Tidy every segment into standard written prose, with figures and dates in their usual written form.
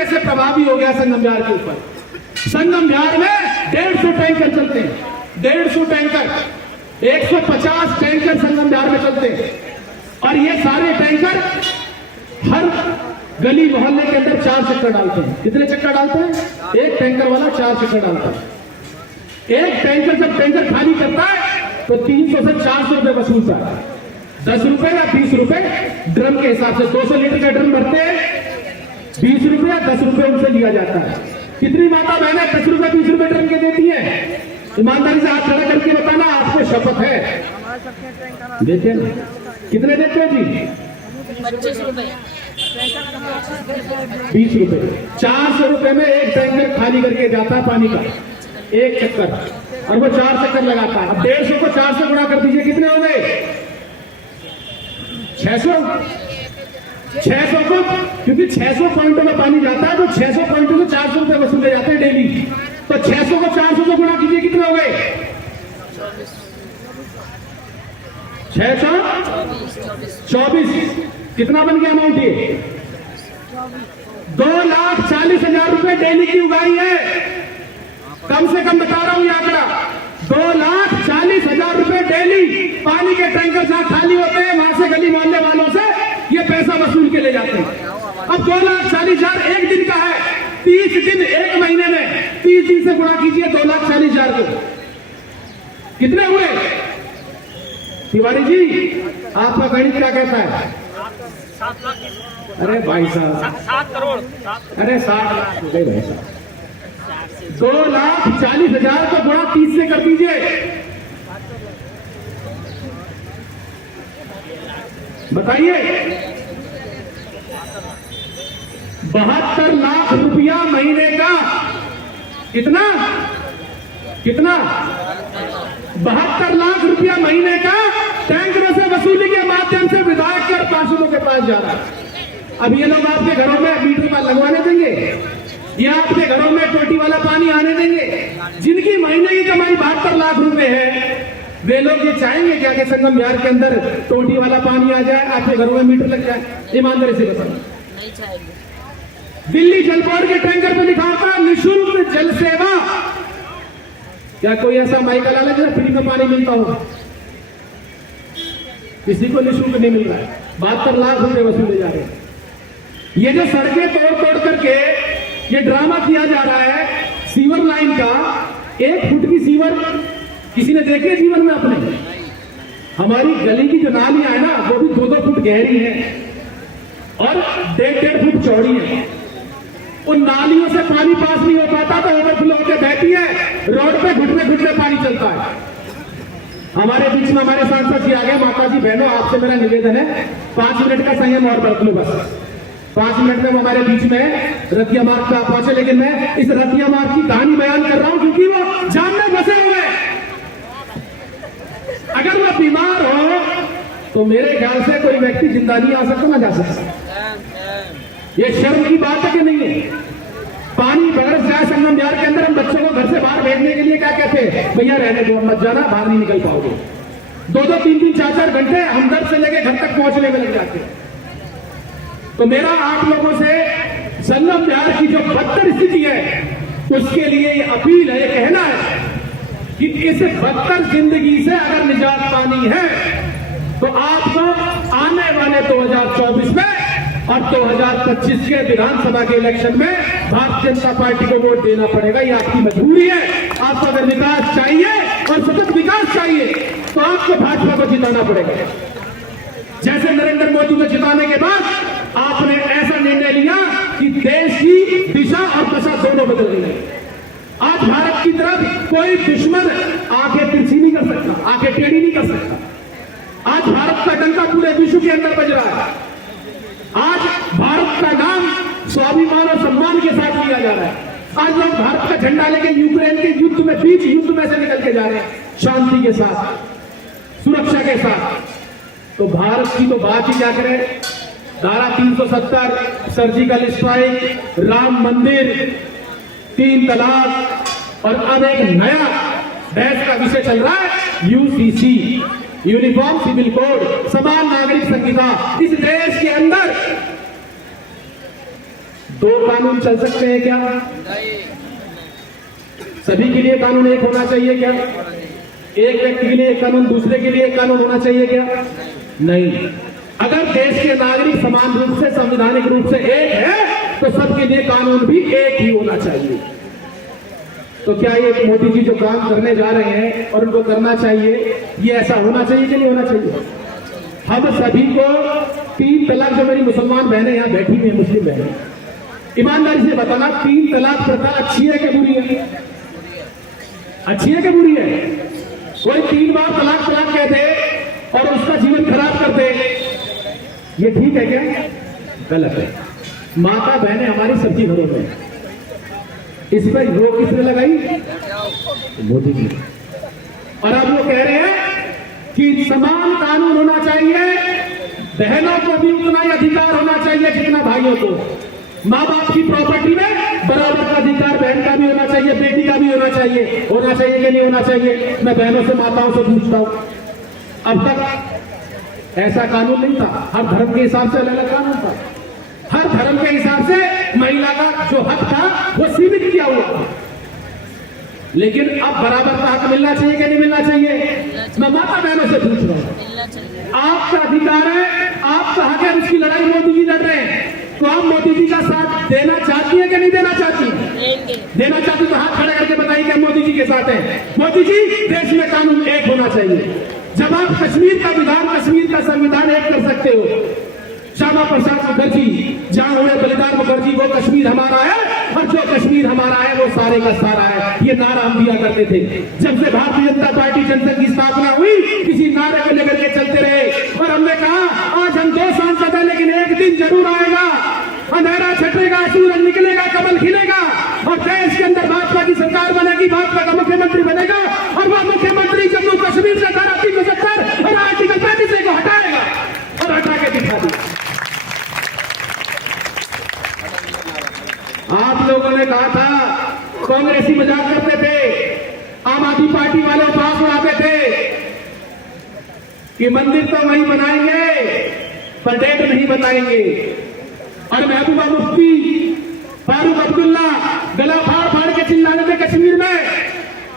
तरह से प्रभावी हो गया संगम बिहार के ऊपर। संगम बिहार में 150 टैंकर चलते हैं, 150 टैंकर, 150 टैंकर संगम बिहार में चलते हैं। और ये सारे टैंकर हर गली मोहल्ले के अंदर 4 चक्कर डालते हैं। कितने चक्कर डालते हैं? एक टैंकर वाला 4 चक्कर डालता है। एक टैंकर जब टैंकर खाली करता है तो 300 से 400 रुपए वसूलता है। 10 रुपए या 20 रुपए ड्रम के हिसाब से। 200 लीटर का ड्रम भरते हैं, 20 रुपए या 10 रुपए उनसे लिया जाता है। कितनी माता बहने 10 रुपए 20 रुपए ड्रम के देती है? ईमानदारी से हाथ खड़ा करके बताना, आपको शपथ है। देखिए कितने देते हैं जी? 25 रुपए, 20 रुपए। 400 रुपए में एक टैंकर खाली करके जाता है पानी का, एक चक्कर, और वो 4 चक्कर लगाता है। अब 150 को 4 से गुणा कर दीजिए, कितने हो गए? 600। 600 को, क्योंकि 600 पॉइंटों में पानी जाता है तो 600 पॉइंटों से 400 रुपए वसूले जाते हैं डेली। तो 600 को 400 से गुणा कीजिए, कितने हो गए? 624। कितना बन गया अमाउंट? ये 2,40,000 रुपए डेली की उगाई है। कम से कम बता रहा हूं ये आंकड़ा, 2,40,000 रुपए डेली पानी के टैंकर जहां खाली होते हैं वहां से गली मोहल्ले वालों से ये पैसा वसूल के ले जाते हैं। अब 2,40,000 एक दिन का है, 30 दिन एक महीने में, 30 दिन से गुणा कीजिए 2,40,000 को, कितने हुए? तिवारी जी आपका गणित क्या कहता है? 7 लाख। अरे भाई साहब 7 करोड़। अरे 60 लाख हो गए भाई साहब। 2,40,000 को गुणा 30 से कर दीजिए, बताइए। 72 लाख रुपया महीने का। कितना? कितना? 72 लाख रुपया महीने का टैंकरों से वसूली के माध्यम से विधायक के और पार्षदों के पास जा रहा है। अब ये लोग आपके घरों में मीटर पर लगवाने देंगे? ये आपके घरों में टोटी वाला पानी आने देंगे? जिनकी महीने की कमाई 72 लाख रुपए है, वे लोग ये चाहेंगे क्या कि संगम बिहार के अंदर टोटी वाला पानी आ जाए, आपके घरों में मीटर लग जाए? ईमानदारी से बताओ, नहीं चाहेंगे। दिल्ली जल बोर्ड के टैंकर पे लिखा था निःशुल्क जल सेवा। क्या कोई ऐसा माइका लाला जो फ्री में पानी मिलता हो? किसी को निःशुल्क नहीं मिल रहा है। 72 लाख रुपए वसूले जा रहे हैं। ये जो सड़कें तोड़ तोड़ करके ये ड्रामा किया जा रहा है सीवर लाइन का, 1 फुट की सीवर किसी ने देखी है जीवन में अपने? हमारी गली की जो नालियां है ना, वो भी 2-2 फुट गहरी है और 1.5 फुट चौड़ी है। उन नालियों से पानी पास नहीं हो पाता तो ओवरफ्लो होकर बहती है, रोड पे घुटने घुटने पानी चलता है। हमारे बीच में हमारे सांसद जी आ गए। माता जी बहनों, आपसे मेरा निवेदन है 5 मिनट का संयम और बरत लो, बस 5 मिनट में वो हमारे बीच में रतिया मार्ग पे पहुंचे। लेकिन मैं इस रतिया मार्ग की कहानी बयान कर रहा हूं क्योंकि वो जान में बसे हुए। अगर वो बीमार हो तो मेरे ख्याल से कोई व्यक्ति जिंदा नहीं आ सकता, ना जा सकता। ये शर्म की बात है कि नहीं है? पानी बरस जाए संगम बिहार के अंदर, हम बच्चों को घर से बाहर भेजने के लिए क्या कहते हैं? भैया रहने दो, मत जाना, बाहर नहीं निकल पाओगे। 2-2, 3-3, 4-4 घंटे हम घर से लेके घर तक पहुंचने में लग जाते हैं। तो मेरा आप लोगों से संगम बिहार की जो बदतर स्थिति है उसके लिए ये अपील है, ये कहना है कि इस बदतर जिंदगी से अगर निजात पानी है तो आपको आने वाले 2024 में और 2025 के विधानसभा के इलेक्शन में भारतीय जनता पार्टी को वोट देना पड़ेगा। ये आपकी मजबूरी है। आपको अगर विकास चाहिए और सतत विकास चाहिए तो आपको भाजपा को जिताना पड़ेगा। जैसे नरेंद्र मोदी को जिताने के बाद आपने ऐसा निर्णय लिया कि देश की दिशा और दशा दोनों बदल गई। आज भारत की तरफ कोई दुश्मन आंखें तिरछी नहीं कर सकता, आंखें टेढ़ी नहीं कर सकता। आज भारत का डंका पूरे विश्व के अंदर बज रहा है। आज भारत का नाम स्वाभिमान और सम्मान के साथ लिया जा रहा है। आज लोग भारत का झंडा लेके यूक्रेन के युद्ध में, बीच युद्ध में से निकल के जा रहे हैं, शांति के साथ, सुरक्षा के साथ। तो भारत की तो बात ही क्या करें? धारा 370, सर्जिकल स्ट्राइक, राम मंदिर, 3 तलाक और अब एक नया बहस का विषय चल रहा है यूसीसी, यूनिफॉर्म सिविल कोड, समान नागरिक संहिता। इस देश के अंदर दो कानून चल सकते हैं क्या? सभी के लिए कानून एक होना चाहिए क्या? एक व्यक्ति के लिए एक कानून, दूसरे के लिए एक कानून होना चाहिए क्या? नहीं। अगर देश के नागरिक समान रूप से संवैधानिक रूप से एक है तो सबके लिए कानून भी एक ही होना चाहिए। तो क्या ये मोदी जी जो काम करने जा रहे हैं और उनको करना चाहिए, ये ऐसा होना चाहिए कि नहीं होना चाहिए? हम सभी को 3 तलाक, जो मेरी मुसलमान बहनें यहाँ बैठी हुई हैं, मुस्लिम बहनें, ईमानदारी से बताना, 3 तलाक प्रथा अच्छी है कि बुरी है? अच्छी है कि बुरी है? कोई 3 बार तलाक तलाक कह दे और उसका जीवन खराब कर दे, ये ठीक है क्या? गलत है। माता बहनें हमारी सब्जी घरों में, इस पर रोक किसने लगाई? मोदी जी। और अब वो कह रहे हैं कि समान कानून होना चाहिए, बहनों को भी उतना ही अधिकार होना चाहिए जितना भाइयों को। माँ बाप की प्रॉपर्टी में बराबर का अधिकार बहन का भी होना चाहिए, बेटी का भी होना चाहिए। होना चाहिए कि नहीं होना चाहिए? मैं बहनों से, माताओं से पूछता हूं। अब तक ऐसा कानून नहीं था। हर धर्म के हिसाब से अलग अलग कानून था। हर धर्म के हिसाब से महिला का जो हक था वो सीमित किया हुआ था। लेकिन अब बराबर का हक मिलना चाहिए कि नहीं मिलना चाहिए? मैं माता बहनों से पूछ रहा हूं। आपका अधिकार है, आपका हक है, उसकी लड़ाई मोदी जी लड़ रहे हैं, तो आप मोदी जी का साथ देना चाहती है कि नहीं देना चाहती? देना चाहती तो हाथ खड़ा करके बताइए कि मोदी जी के साथ है। मोदी जी, देश में कानून एक होना चाहिए। जब आप कश्मीर का विधान, कश्मीर का संविधान एक कर सकते हो, श्यामा प्रसाद मुखर्जी जहां हुए बलिदान मुखर्जी, वो कश्मीर हमारा है और जो कश्मीर हमारा है वो सारे का सारा है, ये नारा हम दिया करते थे। जब से भारतीय जनता पार्टी जनसंघ की स्थापना हुई, इसी नारे को लेकर के चलते रहे और हमने कहा आज हम 2 सांसद हैं, लेकिन एक दिन जरूर आएगा, अंधेरा छटेगा, सूरज निकलेगा, कमल खिलेगा और देश के अंदर भाजपा की सरकार बनेगी, भाजपा का मुख्यमंत्री बनेगा और वह मुख्यमंत्री जम्मू कश्मीर से धारा 370 और आर्टिकल 35 को हटाएगा और हटा के दिखा देगा। आप लोगों ने कहा था, कांग्रेसी मजाक करते थे, आम आदमी पार्टी वाले पास उड़ाते थे कि मंदिर तो वहीं बनाएंगे पर डेट नहीं बताएंगे। और महबूबा मुफ्ती, फारूक अब्दुल्ला गला फाड़ फाड़ के चिल्लाने थे कश्मीर में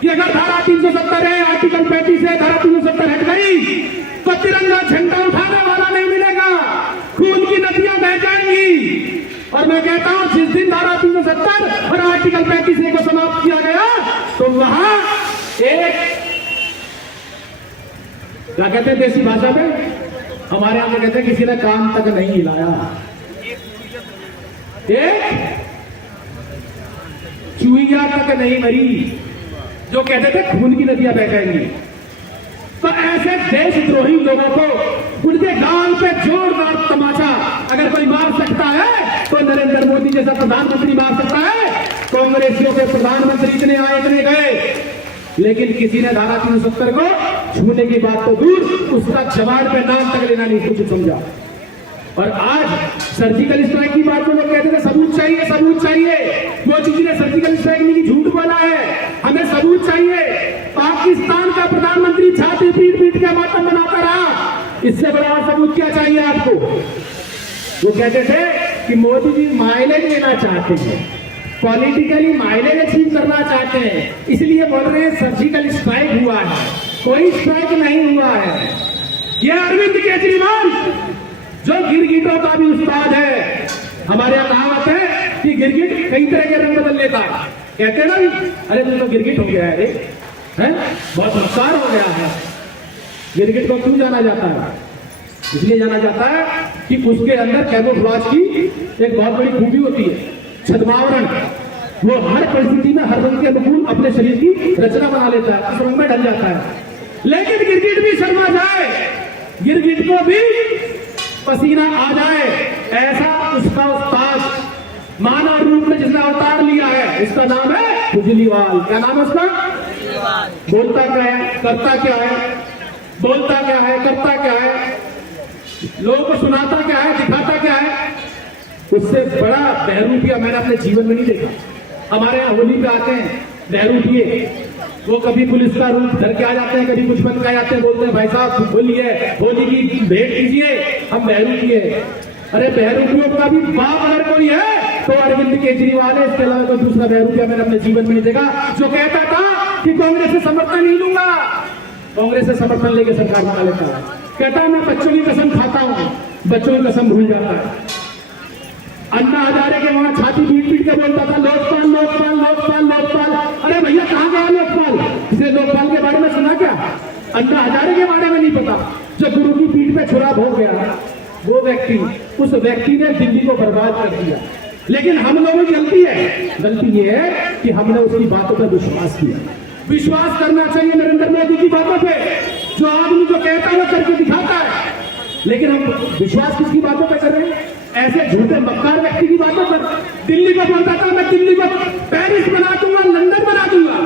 कि अगर धारा 370 है, आर्टिकल 35 से धारा 370 हट गई तो तिरंगा झंडा उठाने वाला नहीं मिलेगा, खून की नदियां बह जाएंगी। और मैं कहता हूं, जिस दिन धारा 370 और आर्टिकल 35 को समाप्त किया गया तो वहां एक, क्या कहते हैं देसी भाषा में, हमारे यहां कहते हैं किसी ने कान तक नहीं हिलाया, एक चुईया तक नहीं मरी, जो कहते थे खून की नदियां बह जाएंगी। तो ऐसे देशद्रोही लोगों को उनके गाल पे जोरदार तमाचा अगर कोई मार सकता है तो नरेंद्र मोदी जैसा प्रधानमंत्री मार सकता है। कांग्रेसियों के प्रधानमंत्री इतने आए इतने गए, लेकिन किसी ने धारा 370 को छूने की बात तो दूर, उसका जवान पे नाम तक लेना नहीं कुछ समझा। और आज सर्जिकल स्ट्राइक की बात में लोग कहते थे सबूत चाहिए, सबूत चाहिए। मोदी जी ने सर्जिकल स्ट्राइक नहीं की, झूठ बोला है, हमें सबूत चाहिए। पाकिस्तान का प्रधानमंत्री छाती पीट पीट के मातम बनाता रहा, इससे बड़ा सबूत क्या चाहिए आपको? वो कहते थे कि मोदी जी माइलेज लेना चाहते हैं, पॉलिटिकली माइलेज अचीव करना चाहते हैं, इसलिए बोल रहे हैं सर्जिकल स्ट्राइक हुआ है। कोई स्ट्राइक नहीं हुआ है। ये अरविंद केजरीवाल जो गिरगिटों का भी उस्ताद है, हमारे यहाँ कहावत है कि गिरगिट कई तरह के रंग बदल लेता, कहते ना, अरे तुम तो गिरगिट हो गया है, रे है बहुत रफ्तार हो गया है। गिरगिट को क्यों जाना जाता है? इसलिए जाना जाता है कि उसके अंदर कैमोफ्लेज की एक बहुत बड़ी खूबी होती है, छद्मावरण। वो हर परिस्थिति में हर रंग के अनुकूल अपने शरीर की रचना बना लेता है, उस रंग में ढल जाता है। लेकिन गिरगिट भी शर्मा जाए, गिरगिट को भी पसीना आ जाए, ऐसा उसका उस्ताद मानव रूप में जिसने अवतार लिया है, इसका नाम है केजरीवाल। क्या नाम है उसका? बोलता क्या है, करता क्या है? बोलता क्या है, करता क्या है, लोगों को सुनाता क्या है, दिखाता क्या है? उससे बड़ा बहरूपिया मैंने अपने जीवन में नहीं देखा। हमारे यहाँ होली पे आते हैं बहरूपिये, वो कभी पुलिस का रूप धर के आ जाते हैं, कभी कुछ बन के आ जाते हैं, बोलते हैं भाई साहब होली है, होली की भेंट कीजिए, हम बहरूपिये। अरे बहरूपियों का भी बाप अगर कोई है तो अरविंद केजरीवाल है, इसके अलावा कोई दूसरा बहरूपिया मैंने अपने जीवन में नहीं देखा जो कहता था कि कांग्रेस से समर्थन नहीं लूंगा। कांग्रेस से समर्थन लेके सरकार बना लेता है, कहता है मैं बच्चों की कसम खाता हूं, बच्चों की कसम भूल जाता है। अन्ना हजारे के वहां छाती पीट पीट के बोलता था लोकपाल लोकपाल लोकपाल लोकपाल। अरे भैया कहां गया लोकपाल? इसे लोकपाल के बारे में सुना क्या? अन्ना हजारे के बारे में नहीं पता, जो गुरु की पीठ पे छुरा हो गया वो व्यक्ति, उस व्यक्ति ने दिल्ली को बर्बाद कर दिया। लेकिन हम लोगों की गलती है, गलती ये है कि हमने उसकी बातों पर विश्वास किया। विश्वास करना चाहिए नरेंद्र मोदी की बातों पे, जो आदमी जो कहता है वो करके दिखाता है। लेकिन हम विश्वास किसकी बातों पे कर रहे हैं? ऐसे झूठे मक्कार व्यक्ति की बातों पर। दिल्ली को बोलता था मैं दिल्ली को पेरिस बना दूंगा, लंदन बना दूंगा।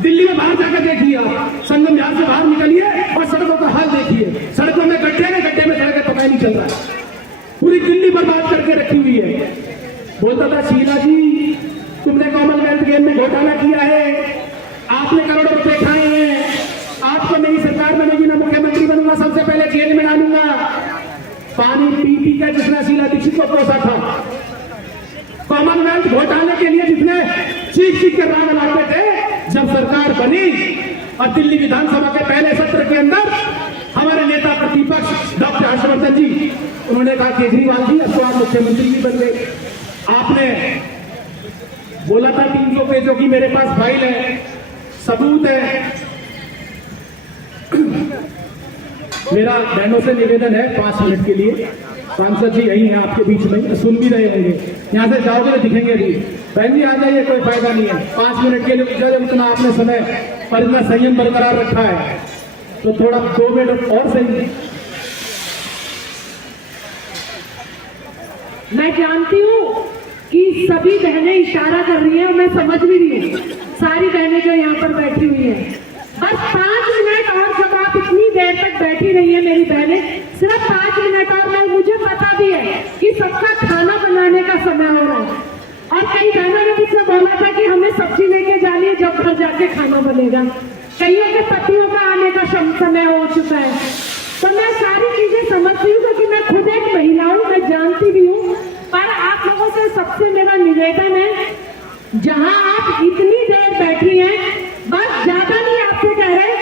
दिल्ली में बाहर जाकर देखिए, संगम विहार से बाहर निकलिए और सड़कों का हाल देखिए, सड़कों में गड्ढे में सड़कें पता नहीं चल रहा है, पूरी दिल्ली बर्बाद करके रखी हुई है। बोलता था शीला जी तुमने कॉमनवेल्थ गेम में घोटाला किया है, आपने करोड़ों रुपए खाए हैं, आपको मेरी सरकार में मैं मुख्यमंत्री बनूंगा, सबसे पहले जेल में डालूंगा। पानी पी पी कर जिसने शीला दीक्षित को कोसा था, कॉमनवेल्थ घोटाले के लिए जितने चीख चीख कर राग लाते थे, जब सरकार बनी और दिल्ली विधानसभा के पहले सत्र के अंदर हमारे नेता प्रतिपक्ष डॉक्टर हर्षवर्धन जी उन्होंने कहा केजरीवाल जी अब तो आप मुख्यमंत्री भी बन गए। आपने बोला था 300 पेजों की मेरे पास फाइल है, सबूत है। मेरा बहनों से निवेदन है 5 मिनट के लिए, सांसद जी यही हैं आपके बीच में, सुन भी रहे होंगे, यहाँ से जाओगे तो दिखेंगे भी। बहन जी आ जाइए, कोई फायदा नहीं है, 5 मिनट के लिए उतना आपने समय पर इतना संयम बरकरार रखा है तो थोड़ा 2 मिनट और सही। मैं जानती हूँ कि सभी बहनें इशारा कर रही हैं और मैं समझ भी रही हूँ, सारी बहनें जो यहाँ पर बैठी हुई हैं। बस 5 मिनट और, जब आप इतनी देर तक बैठी रही हैं मेरी बहनें, सिर्फ 5 मिनट और। मैं मुझे पता भी है कि सबका खाना बनाने का समय हो रहा है और कई बहनों ने मुझसे बोला था कि हमें सब्जी लेके जानी है, जब घर जाके खाना बनेगा। कईयों के पतियों का आने का समय हो चुका है। तो मैं सारी चीजें समझती हूँ क्योंकि मैं खुद एक महिला हूँ, मैं जानती भी हूँ। पर आप लोगों से सबसे मेरा निवेदन है, जहाँ आप इतनी देर बैठी हैं, बस ज्यादा नहीं आपसे कह रहे,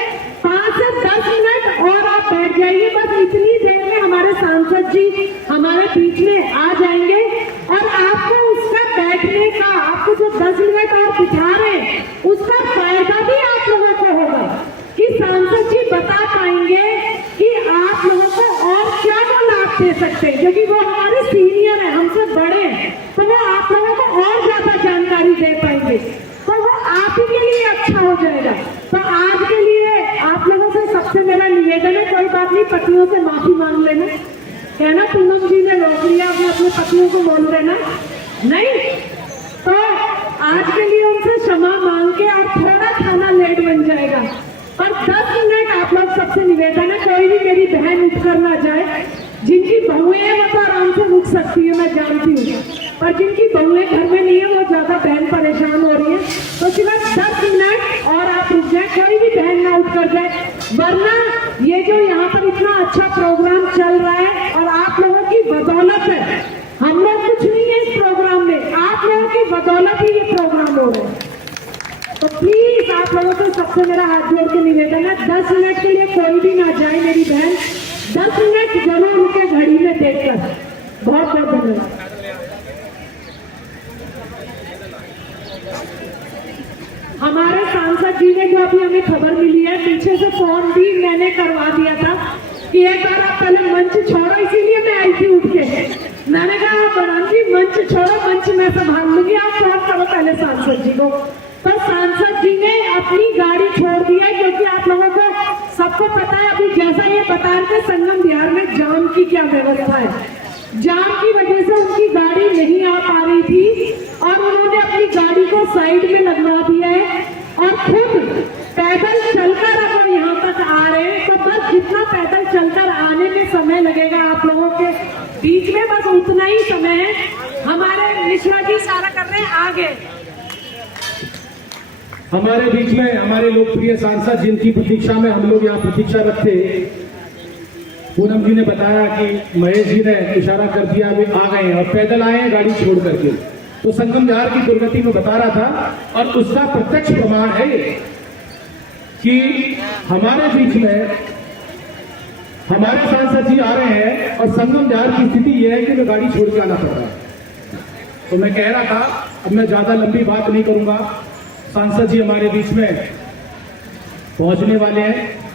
5 से 10 मिनट और आप बैठ जाइए। बस इतनी देर में हमारे सांसद जी हमारे बीच में आ जाएंगे और आपको उसका बैठने का, आपको जो 10 मिनट और बिठा रहे हैं उसका फायदा भी आप लोगों को होगा कि सांसद जी बता पाएंगे कि आप लोगों को और क्या वो लाभ दे सकते हैं, क्योंकि वो हमारे सीनियर हैं, हमसे बड़े हैं, तो वो आप लोगों को और ज्यादा जानकारी दे पाएंगे, तो वो आप ही के लिए अच्छा हो जाएगा। तो आज के लिए आप लोगों से सबसे मेरा निवेदन है, कोई बात नहीं, पतियों से माफी मांग लेना, कहना पूनम जी ने रोक लिया, अपने पतियों को बोल देना नहीं, तो आज के लिए उनसे क्षमा मांग के और थोड़ा खाना लेट बन जाएगा। पर 10 मिनट आप लोग सबसे निवेदन है, कोई भी मेरी बहन उठ कर ना जाए। जिनकी बहुएं हैं वो तो आराम से उठ सकती है, मैं जानती हूँ, पर जिनकी बहुएं घर में नहीं है वो ज्यादा बहन परेशान हो रही है, तो सिर्फ 10 मिनट और आप रुक जाए, कोई भी बहन ना उठ कर जाए। वरना ये जो यहाँ पर इतना अच्छा प्रोग्राम चल रहा है और आप लोगों की बदौलत है, हम लोग कुछ नहीं है इस प्रोग्राम में, आप लोगों की बदौलत ही ये प्रोग्राम हो रहा है। तो प्लीज आप लोगों से सबसे मेरा हाथ जोड़ के निवेदन है, 10 मिनट के लिए कोई भी ना जाए मेरी बहन, 10 मिनट जरूर उनके घड़ी में देखकर। बहुत बहुत धन्यवाद। हमारे सांसद जी ने जो अभी हमें खबर मिली है, पीछे से फोन भी मैंने करवा दिया था कि एक बार आप पहले मंच छोड़ो, इसीलिए मैं आई थी उठ के। मैंने कहा बरान जी मंच छोड़ो, मंच मैं संभाल लूंगी, आप फोन करो पहले सांसद जी को। तो सांसद जी ने अपनी गाड़ी छोड़ दी है, क्योंकि आप लोगों को सबको पता है, अभी जैसा ये बता रहे थे संगम विहार में जाम की क्या व्यवस्था है, जाम की वजह से उनकी गाड़ी नहीं आ पा रही थी और उन्होंने अपनी गाड़ी को साइड में लगवा दिया है और खुद पैदल चलकर अब यहाँ तक आ रहे हैं। तो बस जितना पैदल चलकर आने में समय लगेगा आप लोगों के बीच में, बस उतना ही समय है। हमारे मिश्रा जी सारा कर रहे हैं आगे। हमारे बीच में हमारे लोकप्रिय सांसद जिनकी प्रतीक्षा में हम लोग यहाँ प्रतीक्षारत थे, पूनम जी ने बताया कि महेश जी ने इशारा कर दिया, वे आ गए हैं और पैदल आए हैं गाड़ी छोड़ करके। तो संगम विहार की दुर्गति में बता रहा था, और उसका प्रत्यक्ष प्रमाण है ये कि हमारे बीच में हमारे सांसद जी आ रहे हैं और संगम विहार की स्थिति यह है कि मैं गाड़ी छोड़ के आना पड़ रहा है। तो मैं कह रहा था, अब मैं ज्यादा लंबी बात नहीं करूंगा, सांसद जी हमारे बीच में पहुंचने वाले हैं।